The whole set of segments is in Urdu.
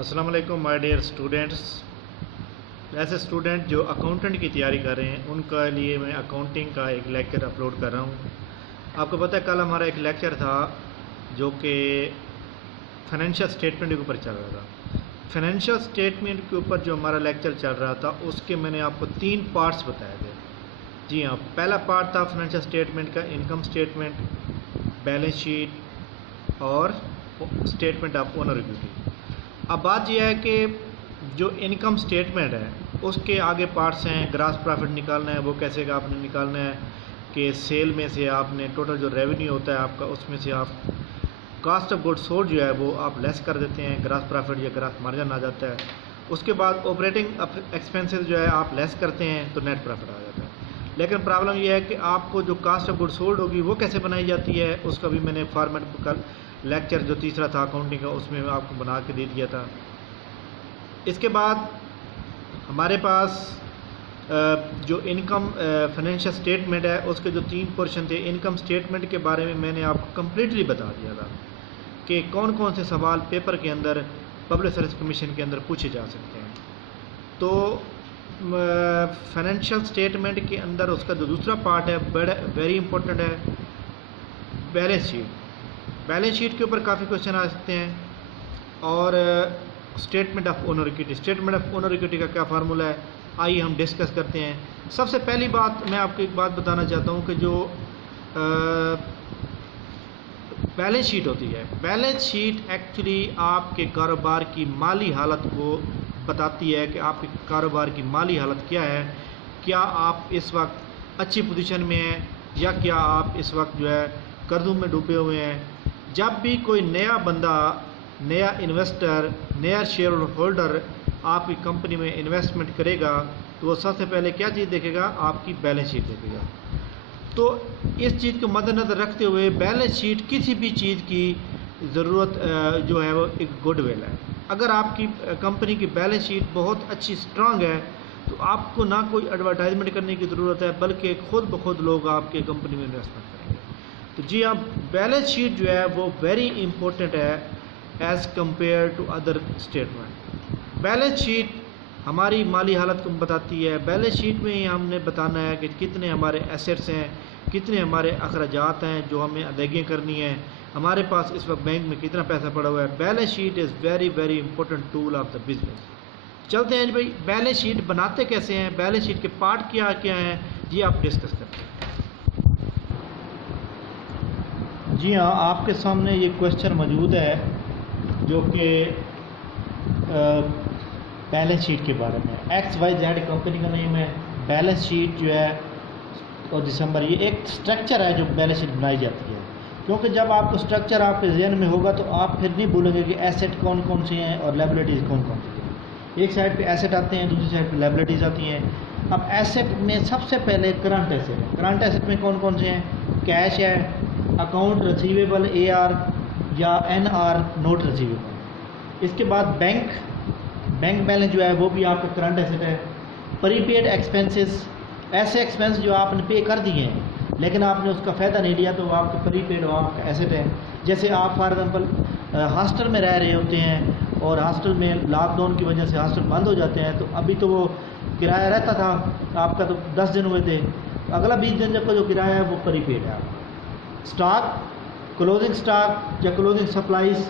السلام علیکم مائی ڈیئر اسٹوڈینٹس. ایسے اسٹوڈنٹ جو اکاؤنٹنٹ کی تیاری کر رہے ہیں ان کے لیے میں اکاؤنٹنگ کا ایک لیکچر اپلوڈ کر رہا ہوں. آپ کو پتہ ہے کل ہمارا ایک لیکچر تھا جو کہ فائنینشیل اسٹیٹمنٹ کے اوپر چل رہا تھا. فائنینشیل اسٹیٹمنٹ کے اوپر جو ہمارا لیکچر چل رہا تھا اس کے میں نے آپ کو 3 پارٹس بتائے تھے. جی ہاں، پہلا پارٹ تھا فائنینشیل اسٹیٹمنٹ کا انکم اسٹیٹمنٹ، بیلنس شیٹ اور اسٹیٹمنٹ آف اونر ایکویٹی. اب بات یہ ہے کہ جو انکم اسٹیٹمنٹ ہے اس کے آگے پارٹس ہیں. گراس پرافٹ نکالنا ہے، وہ کیسے کا آپ نے نکالنا ہے کہ سیل میں سے آپ نے ٹوٹل جو ریونیو ہوتا ہے آپ کا اس میں سے آپ کاسٹ آف گڈ سولڈ جو ہے وہ آپ لیس کر دیتے ہیں، گراس پرافٹ یا گراس مارجن آ جاتا ہے. اس کے بعد آپریٹنگ ایکسپینسز جو ہے آپ لیس کرتے ہیں تو نیٹ پرافٹ آ جاتا ہے. لیکن پرابلم یہ ہے کہ آپ کو جو کاسٹ آف گڈ سولڈ ہوگی وہ کیسے بنائی جاتی ہے، اس کا بھی میں نے فارمیٹ کل لیکچر جو تیسرا تھا اکاؤنٹنگ کا اس میں آپ کو بنا کے دے دیا تھا. اس کے بعد ہمارے پاس جو انکم فائنینشیل اسٹیٹمنٹ ہے اس کے جو 3 پورشن تھے. انکم اسٹیٹمنٹ کے بارے میں نے آپ کو کمپلیٹلی بتا دیا تھا کہ کون کون سے سوال پیپر کے اندر پبلک سروس کمیشن کے اندر پوچھے جا سکتے ہیں. تو فائنینشیل اسٹیٹمنٹ کے اندر اس کا جو دوسرا پارٹ ہے ویری امپورٹنٹ ہے، بیلنس شیٹ. بیلنس شیٹ کے اوپر کافی کوشچن آ سکتے ہیں. اور statement of owner equity. Statement of owner equity کا کیا فارمولہ ہے آئیے ہم ڈسکس کرتے ہیں. سب سے پہلی بات میں آپ کو ایک بات بتانا چاہتا ہوں کہ جو بیلنس شیٹ ہوتی ہے، بیلنس شیٹ ایکچولی آپ کے کاروبار کی مالی حالت کو بتاتی ہے کہ آپ کے کاروبار کی مالی حالت کیا ہے. کیا آپ اس وقت اچھی پوزیشن میں ہیں یا کیا آپ اس وقت جو ہے قرضوں میں ڈوبے ہوئے ہیں. جب بھی کوئی نیا بندہ، نیا انویسٹر، نیا شیئر ہولڈر آپ کی کمپنی میں انویسٹمنٹ کرے گا تو وہ سب سے پہلے کیا چیز دیکھے گا؟ آپ کی بیلنس شیٹ دیکھے گا. تو اس چیز کو مد نظر رکھتے ہوئے بیلنس شیٹ کسی بھی چیز کی ضرورت جو ہے وہ ایک گڈ ول ہے. اگر آپ کی کمپنی کی بیلنس شیٹ بہت اچھی اسٹرانگ ہے تو آپ کو نہ کوئی ایڈورٹائزمنٹ کرنے کی ضرورت ہے بلکہ خود بخود لوگ آپ کے کمپنی میں انویسٹمنٹ کریں گے. تو جی ہاں، بیلنس شیٹ جو ہے وہ ویری امپورٹنٹ ہے as compare to other statement. Balance sheet ہماری مالی حالت کو بتاتی ہے. بیلنس شیٹ میں ہی ہم نے بتانا ہے کہ کتنے ہمارے ایسیٹس ہیں، کتنے ہمارے اخراجات ہیں جو ہمیں ادائیگیاں کرنی ہیں، ہمارے پاس اس وقت بینک میں کتنا پیسہ پڑا ہوا ہے. Balance sheet is very very important tool of the business. چلتے ہیں جی بھائی، بیلنس شیٹ بناتے کیسے ہیں، بیلنس شیٹ کے پارٹ کیا کیا ہیں، یہ آپ ڈسکس کرتے ہیں. جی ہاں، آپ کے سامنے یہ کوشچن موجود ہے جو کہ بیلنس شیٹ کے بارے میں. ایکس وائی زیڈ کمپنی کا نیم ہے. بیلنس شیٹ جو ہے اور دسمبر، یہ ایک سٹرکچر ہے جو بیلنس شیٹ بنائی جاتی ہے. کیونکہ جب آپ کو سٹرکچر آپ کے ذہن میں ہوگا تو آپ پھر نہیں بھولیں گے کہ ایسیٹ کون کون سے ہیں اور لائبلٹیز کون کون سی ہیں. ایک سائڈ پہ ایسیٹ آتے ہیں، دوسری سائڈ پہ لائبلٹیز آتی ہیں. اب ایسیٹ میں سب سے پہلے کرنٹ ایسیٹ ہے. کرنٹ ایسیٹ میں کون کون سے ہیں؟ کیش ہے، اکاؤنٹ ریسیویبل اے آر یا این آر نوٹ ریسیویبل. اس کے بعد بینک بیلنس جو ہے وہ بھی آپ کا کرنٹ ایسیٹ ہے. پری پیڈ ایکسپینسز، ایسے ایکسپینس جو آپ نے پے کر دیے ہیں لیکن آپ نے اس کا فائدہ نہیں لیا تو وہ آپ کا پری پیڈ اور آپ کا ایسیٹ ہے. جیسے آپ فار ایگزامپل ہاسٹل میں رہ رہے ہوتے ہیں اور ہاسٹل میں لاک ڈاؤن کی وجہ سے ہاسٹل بند ہو جاتے ہیں، تو ابھی تو وہ کرایہ رہتا تھا آپ کا، تو 10 دن ہوئے تھے، اگلا 20 دن کا جو کرایہ ہے وہ پری پیڈ ہے. اسٹاک، کلوزنگ اسٹاک یا کلوزنگ سپلائز،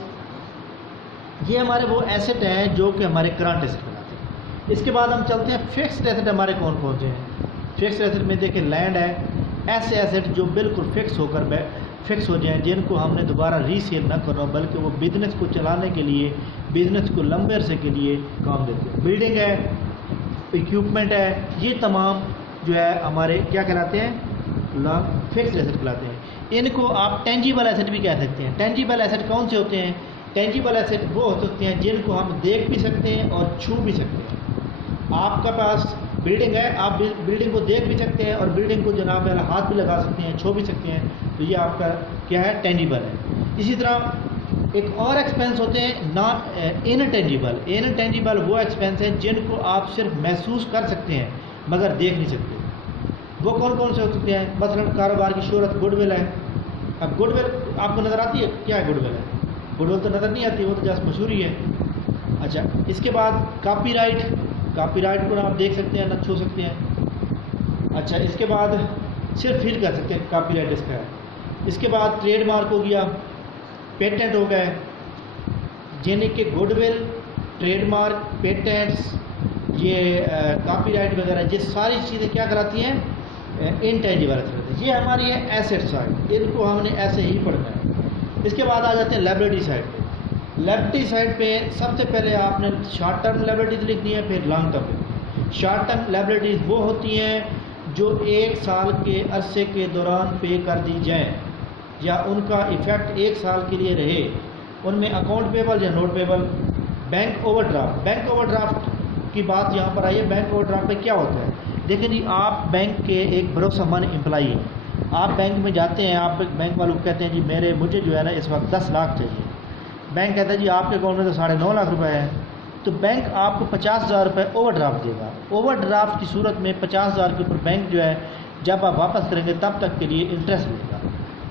یہ ہمارے وہ ایسیٹ ہیں جو کہ ہمارے کرنٹ ایسیٹ بناتے ہیں. اس کے بعد ہم چلتے ہیں فکسڈ ایسیٹ. ہمارے کون کون سے ہیں؟ فکسڈ ایسیٹ میں دیکھیں لینڈ ہے، ایسے ایسیٹ جو بالکل فکس ہو جائیں، جن کو ہم نے دوبارہ ری سیل نہ کرنا بلکہ وہ بزنس کو چلانے کے لیے، بزنس کو لمبے عرصے کے لیے کام دیتے ہیں. بلڈنگ ہے، اکوپمنٹ ہے، یہ تمام جو ہے ہمارے کیا کہلاتے ہیں؟ فکسڈ ایسیٹ کہلاتے ہیں. ان کو آپ ٹینجیبل ایسیٹ بھی کہہ سکتے ہیں. ٹینجیبل ایسیٹ کون سے ہوتے ہیں؟ ٹینجیبل ایسیٹ وہ ہو سکتے ہیں جن کو ہم دیکھ بھی سکتے ہیں اور چھو بھی سکتے ہیں. آپ کا پاس بلڈنگ ہے، آپ بلڈنگ کو دیکھ بھی سکتے ہیں اور بلڈنگ کو جناب والا ہاتھ بھی لگا سکتے ہیں، چھو بھی سکتے ہیں، تو یہ آپ کا کیا ہے؟ ٹینجیبل ہے. اسی طرح ایک اور ایکسپینس ہوتے ہیں انٹینجیبل. انٹینجیبل وہ ایکسپینس ہیں جن کو آپ صرف محسوس کر سکتے ہیں مگر دیکھ نہیں سکتے. وہ کون کون سے ہو سکتے ہیں؟ مثلا کاروبار کی شہرت، گڈ ول ہے. اب گڈ ول آپ کو نظر آتی ہے؟ کیا ہے گڈ ول ہے؟ گڈ ول تو نظر نہیں آتی، وہ تو جس مشہوری ہے. اچھا اس کے بعد کاپی رائٹ کو آپ دیکھ سکتے ہیں نہ چھو سکتے ہیں. اچھا اس کے بعد صرف فیل کر سکتے ہیں کاپی رائٹ اس کا ہے. اس کے بعد ٹریڈ مارک ہو گیا, پیٹنٹ ہو گئے, یعنی کہ goodwill, trademark, patents, یہ کاپی رائٹ وغیرہ یہ ساری چیزیں کیا کراتی ہیں انٹینجیبل ایسٹ. یہ ہماری ہے ایسٹ سائڈ, ان کو ہم نے ایسے ہی پڑھنا ہے. اس کے بعد آ جاتے ہیں لائبلٹی سائڈ پہ. لائبلٹی سائڈ پہ سب سے پہلے آپ نے شارٹ ٹرم لائبلٹیز لکھنی ہے, پھر long term. Short term liabilities وہ ہوتی ہیں جو 1 سال کے عرصے کے دوران پے کر دی جائیں یا ان کا ایفیکٹ 1 سال کے لیے رہے. ان میں اکاؤنٹ پیبل یا note payable. Bank overdraft کی بات یہاں پر آئی ہے. بینک اوور ڈرافٹ پہ کیا ہوتا ہے؟ دیکھیں جی, آپ بینک کے ایک بھروسہ مند امپلائی ہیں, آپ بینک میں جاتے ہیں, آپ بینک والوں کو کہتے ہیں جی مجھے جو ہے نا اس وقت 10 لاکھ چاہیے. بینک کہتا ہے جی آپ کے اکاؤنٹ میں تو 9.5 لاکھ روپے ہے. تو بینک آپ کو 50,000 روپے اوور ڈرافٹ دے گا. اوور ڈرافٹ کی صورت میں 50,000 کے اوپر بینک جو ہے جب آپ واپس کریں گے تب تک کے لیے انٹرسٹ لے گا.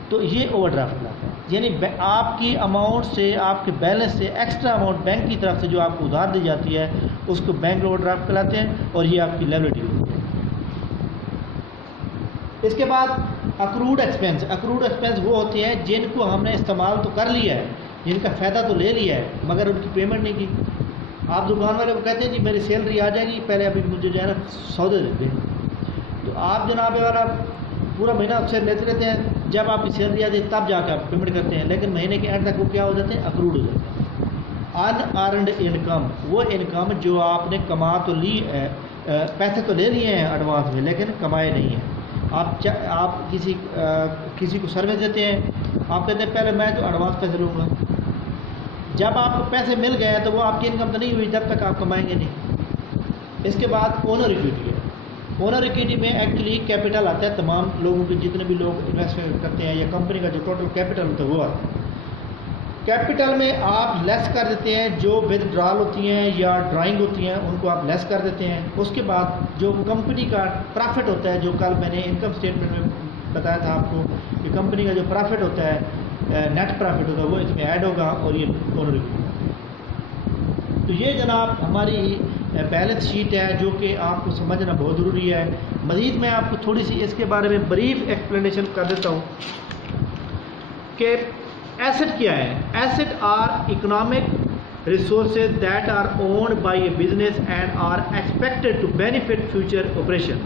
تو یہ اوور ڈرافٹ لاتا ہے, یعنی آپ کی اماؤنٹ سے, آپ کے بیلنس سے ایکسٹرا اماؤنٹ بینک کی طرف سے جو آپ کو ادھار دی جاتی ہے اس کو بینک اوور ڈرافٹ کہلاتے ہیں, اور یہ آپ کی لائبلٹی ہوتی ہے. اس کے بعد اکروڈ ایکسپینس وہ ہوتے ہیں جن کو ہم نے استعمال تو کر لیا ہے, جن کا فائدہ تو لے لیا ہے مگر ان کی پیمنٹ نہیں کی. آپ دکان والے کو کہتے ہیں جی میری سیلری آ جائے گی, پہلے ابھی مجھے جو ہے نا سودے دے دیں. تو آپ جناب والا پورا مہینہ اکثر لیتے رہتے ہیں, جب آپ کی سیلری آتی ہے تب جا کے آپ پیمنٹ کرتے ہیں, لیکن مہینے کے اینڈ تک وہ کیا ہو جاتے ہیں, اکروڈ ہو جاتے ہیں. ان ارنڈ انکم, وہ انکم جو آپ نے کما تو لی ہے, پیسے تو لے لیے ہیں ایڈوانس میں لیکن کمائے نہیں ہیں. آپ کسی کو سروس دیتے ہیں, آپ کہتے ہیں پہلے میں تو ایڈوانس پیسے لوں گا, جب آپ کو پیسے مل گئے تو وہ آپ کی انکم تو نہیں ہوئی جب تک آپ کمائیں گے نہیں. اس کے بعد اونر ایکویٹی ہے. اونر ایکویٹی میں ایکچولی کیپٹل آتا ہے, تمام لوگوں کے جتنے بھی لوگ انویسٹمنٹ کرتے ہیں یا کمپنی کا جو ٹوٹل کیپٹل ہوتا ہے وہ آتا ہے. کیپٹل میں آپ لیس کر دیتے ہیں جو ود ڈرال ہوتی ہیں یا ڈرائنگ ہوتی ہیں, ان کو آپ لیس کر دیتے ہیں. اس کے بعد جو کمپنی کا پرافٹ ہوتا ہے, جو کل میں نے انکم اسٹیٹمنٹ میں بتایا تھا آپ کو کہ کمپنی کا جو پرافٹ ہوتا ہے, نیٹ پرافٹ ہوتا ہے, وہ اس میں ایڈ ہوگا اور یہ اونر ایکویٹی. تو یہ جناب ہماری بیلنس شیٹ ہے جو کہ آپ کو سمجھنا بہت ضروری ہے. مزید میں آپ کو تھوڑی سی اس کے بارے میں بریف ایکسپلینیشن کر دیتا ہوں کہ ایسٹ کیا ہے. Asset are economic resources that are owned by a business and are expected to benefit future operation.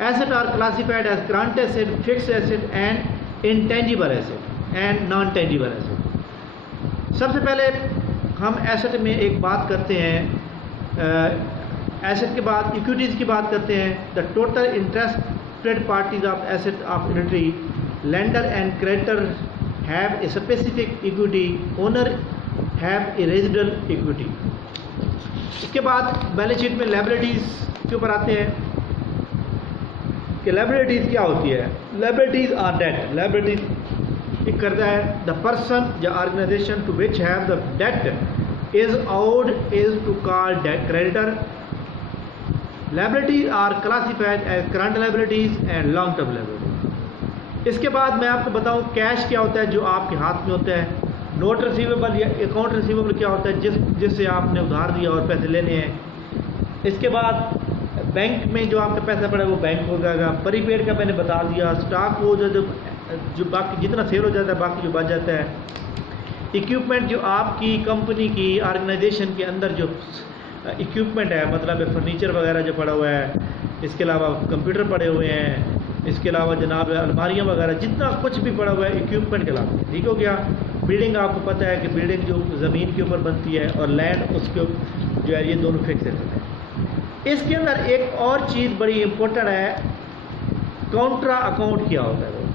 Asset are classified as current asset, fixed asset and intangible asset and non tangible asset. سب سے پہلے ہم ایسٹ میں ایک بات کرتے ہیں, ایسٹ کے بعد ایکویٹیز کی بات کرتے ہیں. The total interested parties of asset of unitary lender and creditor have a specific equity, owner have a residual equity. اس کے بعد بیلنس شیٹ میں لائبلٹیز کے اوپر آتے ہیں کہ لائبلٹیز کیا ہوتی ہے. Liabilities are date. لائبلٹیز ایک کرتا ہے دا پرسن یا organization to which have the debt is owed is to call that creditor. Liabilities are classified as current liabilities and long term liabilities. اس کے بعد میں آپ کو بتاؤں کیش کیا ہوتا ہے جو آپ کے ہاتھ میں ہوتا ہے. نوٹ ریسیویبل یا اکاؤنٹ ریسیویبل کیا ہوتا ہے جس سے آپ نے ادھار دیا اور پیسے لینے ہیں. اس کے بعد بینک میں جو آپ کا پیسہ پڑا ہے وہ بینک ہو جائے گا. پری پیڈ کا میں نے بتا دیا. اسٹاک وہ جو باقی جتنا سیل ہو جاتا ہے باقی جو بچ جاتا ہے. اکوپمنٹ جو آپ کی کمپنی کی آرگنائزیشن کے اندر جو اکوپمنٹ ہے, مطلب فرنیچر وغیرہ جو پڑا ہوا ہے, اس کے علاوہ کمپیوٹر پڑے ہوئے ہیں, اس کے علاوہ جناب الماریاں وغیرہ جتنا کچھ بھی پڑا ہوا ہے اکوپمنٹ کے علاوہ. ٹھیک ہو گیا. بلڈنگ آپ کو پتہ ہے کہ بلڈنگ جو زمین کے اوپر بنتی ہے اور لینڈ اس کے جو ہے یہ دونوں فکس ہیں. اس کے اندر ایک اور چیز بڑی امپورٹنٹ ہے, کاؤنٹرا اکاؤنٹ کیا ہوتا ہے.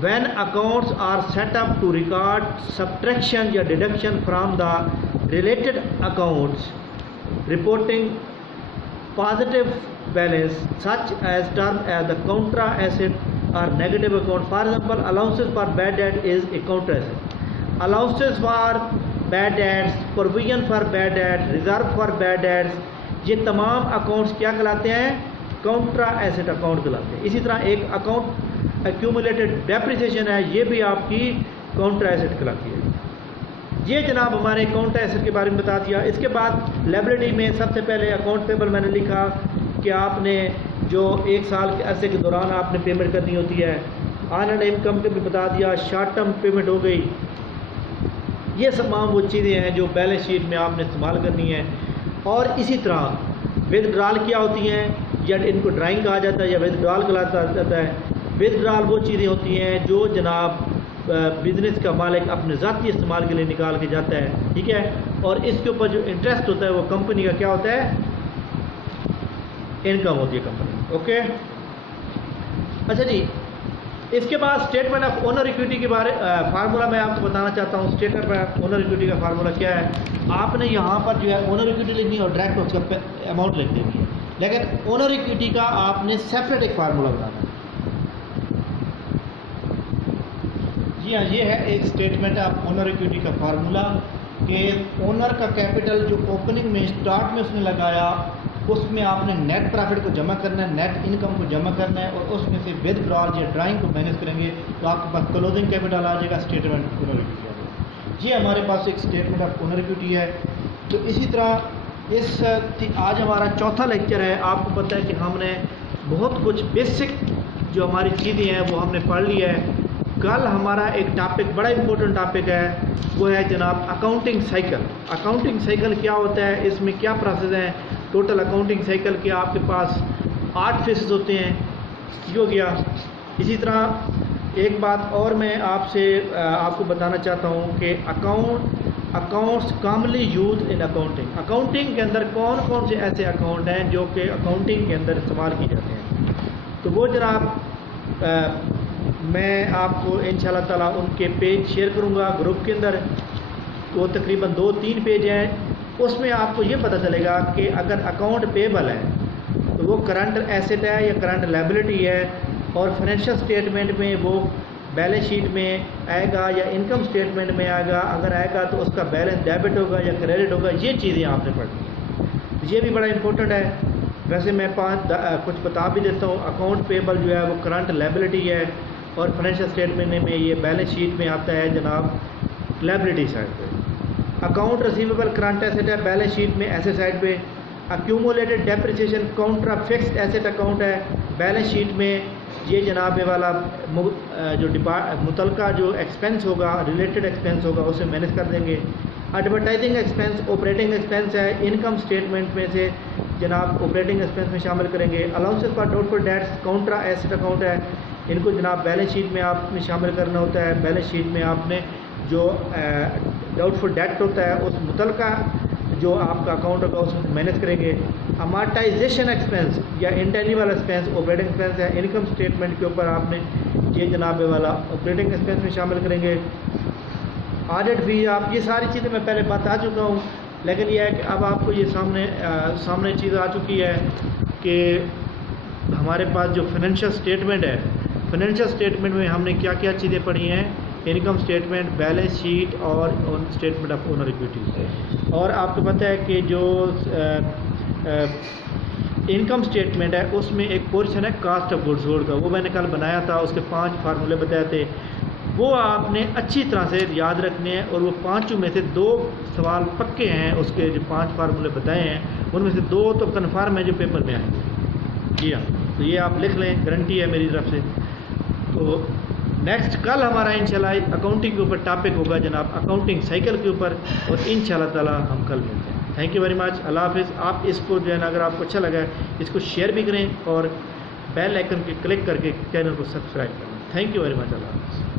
When accounts are set up to record subtraction یا deduction from the related accounts reporting positive balance such as term as the contra asset or negative account. For example, allowances for bad debt is a contra asset. Allowances for bad debts, provision for bad debt, reserve for bad debts, یہ تمام اکاؤنٹس کیا کہلاتے ہیں, کاؤنٹرا ایسٹ اکاؤنٹ کہلاتے ہیں. اسی طرح ایک اکاؤنٹ ایکیومولیٹڈ ڈیپریسیشن ہے, یہ بھی آپ کی کاؤنٹرا ایسٹ کہلاتی ہے. یہ جناب ہمارے اکاؤنٹ ایسٹ کے بارے میں بتا دیا. اس کے بعد لائبلٹی میں سب سے پہلے اکاؤنٹ پیبل میں نے لکھا کہ آپ نے جو 1 سال کے عرصے کے دوران آپ نے پیمنٹ کرنی ہوتی ہے. ارنڈ انکم کے بھی بتا دیا, شارٹ ٹرم پیمنٹ ہو گئی. یہ تمام وہ چیزیں ہیں جو بیلنس شیٹ میں آپ نے استعمال کرنی ہے. اور اسی طرح ود ڈرال کیا ہوتی ہیں, یا ان کو ڈرائنگ کہا جاتا ہے یا ود ڈرال کہا جاتا ہے. ود ڈرال وہ چیزیں ہوتی ہیں جو جناب بزنس کا مالک اپنے ذاتی استعمال کے لیے نکال کے جاتا ہے, ٹھیک ہے. اور اس کے اوپر جو انٹرسٹ ہوتا ہے وہ کمپنی کا کیا ہوتا ہے, انکم ہوتی ہے کمپنی. اوکے, اچھا جی. اس کے بعد اسٹیٹمنٹ آف اونر ایکویٹی کے بارے فارمولا میں آپ کو بتانا چاہتا ہوں. اسٹیٹمنٹ آف اونر ایکویٹی کا فارمولا کیا ہے. آپ نے یہاں پر جو ہے اونر ایکویٹی لکھنی ہے اور ڈائریکٹ اس کا اماؤنٹ لکھ دینی ہے, لیکن اونر ایکویٹی کا آپ نے سیپریٹ ایک فارمولا بتانا ہے. جی ہاں, یہ ہے ایک اسٹیٹمنٹ آف اونر ایکویٹی کا فارمولا کہ اونر کا کیپٹل جو اوپننگ میں اسٹارٹ میں اس نے لگایا اس میں آپ نے نیٹ پروفٹ کو جمع کرنا ہے, نیٹ انکم کو جمع کرنا ہے, اور اس میں سے ود ڈرال یا ڈرائنگ کو مینیج کریں گے تو آپ کے پاس کلوزنگ کیپٹل آ جائے گا, اسٹیٹمنٹ آف اونر ایکویٹی آ جائے گا. یہ ہمارے پاس ایک اسٹیٹمنٹ آف اونر ایکویٹی ہے. تو اسی طرح آج ہمارا چوتھا لیکچر ہے. آپ کو پتہ ہے کہ ہم نے بہت کچھ بیسک جو ہماری چیزیں ہیں وہ ہم نے پڑھ لی ہے. کل ہمارا ایک ٹاپک بڑا امپورٹنٹ ٹاپک ہے, وہ ہے جناب اکاؤنٹنگ سائیکل. اکاؤنٹنگ سائیکل کیا ہوتا ہے, اس میں کیا پروسیس ہیں. ٹوٹل اکاؤنٹنگ سائیکل کے آپ کے پاس 8 فیسز ہوتے ہیں, یہ ہو گیا. اسی طرح ایک بات اور میں آپ کو بتانا چاہتا ہوں کہ accounts commonly use in accounting. Accounting کے اندر کون کون سے ایسے اکاؤنٹ ہیں جو کہ اکاؤنٹنگ کے اندر استعمال کیے جاتے ہیں, تو وہ جناب میں آپ کو انشاءاللہ تعالیٰ ان کے پیج شیئر کروں گا گروپ کے اندر. وہ تقریباً 2-3 پیج ہیں. اس میں آپ کو یہ پتہ چلے گا کہ اگر اکاؤنٹ پیبل ہے تو وہ کرنٹ ایسٹ ہے یا کرنٹ لائبلٹی ہے, اور فائنینشیل اسٹیٹمنٹ میں وہ بیلنس شیٹ میں آئے گا یا انکم اسٹیٹمنٹ میں آئے گا. اگر آئے گا تو اس کا بیلنس ڈیبٹ ہوگا یا کریڈٹ ہوگا. یہ چیزیں آپ نے پڑھنی ہیں, یہ بھی بڑا امپورٹنٹ ہے. ویسے میں کچھ بتا بھی دیتا ہوں. اکاؤنٹ پیبل جو ہے وہ کرنٹ لائبلٹی ہے, اور فائنینشیل اسٹیٹمنٹ میں یہ بیلنس شیٹ میں آتا ہے جناب لائبلٹی سائڈ پہ. اکاؤنٹ ریسیویبل کرنٹ ایسٹ ہے بیلنس شیٹ میں ایسے سائڈ پہ. ایکیومولیٹڈ ڈیپریسیشن کاؤنٹرا فکسڈ ایسٹ اکاؤنٹ ہے بیلنس شیٹ میں. یہ جناب والا جو متعلقہ جو ایکسپینس ہوگا, ریلیٹڈ ایکسپینس ہوگا, اسے مینیج کر دیں گے. ایڈورٹائزنگ ایکسپینس آپریٹنگ ایکسپینس ہے, انکم اسٹیٹمنٹ میں سے جناب آپریٹنگ ایکسپینس میں شامل کریں گے. Allowances for doubtful debts contra asset account ہے, ان کو جناب بیلنس شیٹ میں آپ نے شامل کرنا ہوتا ہے. بیلنس شیٹ میں آپ نے جو ڈاؤٹفل ڈیٹ ہوتا ہے اس متعلقہ جو آپ کا اکاؤنٹ ہوگا اس میں مینیج کریں گے. امارٹائزیشن ایکسپینس یا انٹینجیبل ایکسپینس آپریٹنگ ایکسپینس ہے. انکم اسٹیٹمنٹ کے اوپر آپ نے یہ جناب والا آپریٹنگ ایکسپینس میں شامل کریں گے. آڈٹ فیس, آپ یہ ساری چیزیں میں پہلے بتا چکا ہوں, لیکن یہ ہے کہ اب آپ کو یہ سامنے چیز آ چکی ہے کہ ہمارے پاس جو فائنینشیل اسٹیٹمنٹ ہے, فائنینشیل اسٹیٹمنٹ میں ہم نے کیا کیا چیزیں پڑھی ہیں. انکم اسٹیٹمنٹ, بیلنس شیٹ اور اسٹیٹمنٹ آف اونر ایکویٹی. اور آپ کو پتہ ہے کہ جو انکم اسٹیٹمنٹ ہے اس میں ایک پورشن ہے کاسٹ آف گڈ سولڈ کا, وہ میں نے کل بنایا تھا. اس کے 5 فارمولے بتائے تھے, وہ آپ نے اچھی طرح سے یاد رکھنے ہیں. اور وہ 5 میں سے 2 سوال پکے ہیں, اس کے جو 5 فارمولے بتائے ہیں ان میں سے 2 تو کنفرم ہے جو پیپر میں آئیں گے. جی ہاں, تو یہ آپ لکھ لیں, گارنٹی ہے میری طرف سے. تو نیکسٹ کل ہمارا انشاءاللہ اکاؤنٹنگ کے اوپر ٹاپک ہوگا جناب, اکاؤنٹنگ سائیکل کے اوپر, اور انشاءاللہ تعالی ہم کل ملتے ہیں. Thank you very much. اللہ حافظ. آپ اس کو جو ہے نا اگر آپ کو اچھا لگا ہے اس کو شیئر بھی کریں اور بیل آئکن پہ کلک کر کے چینل کو سبسکرائب کریں. Thank you very much. اللہ حافظ.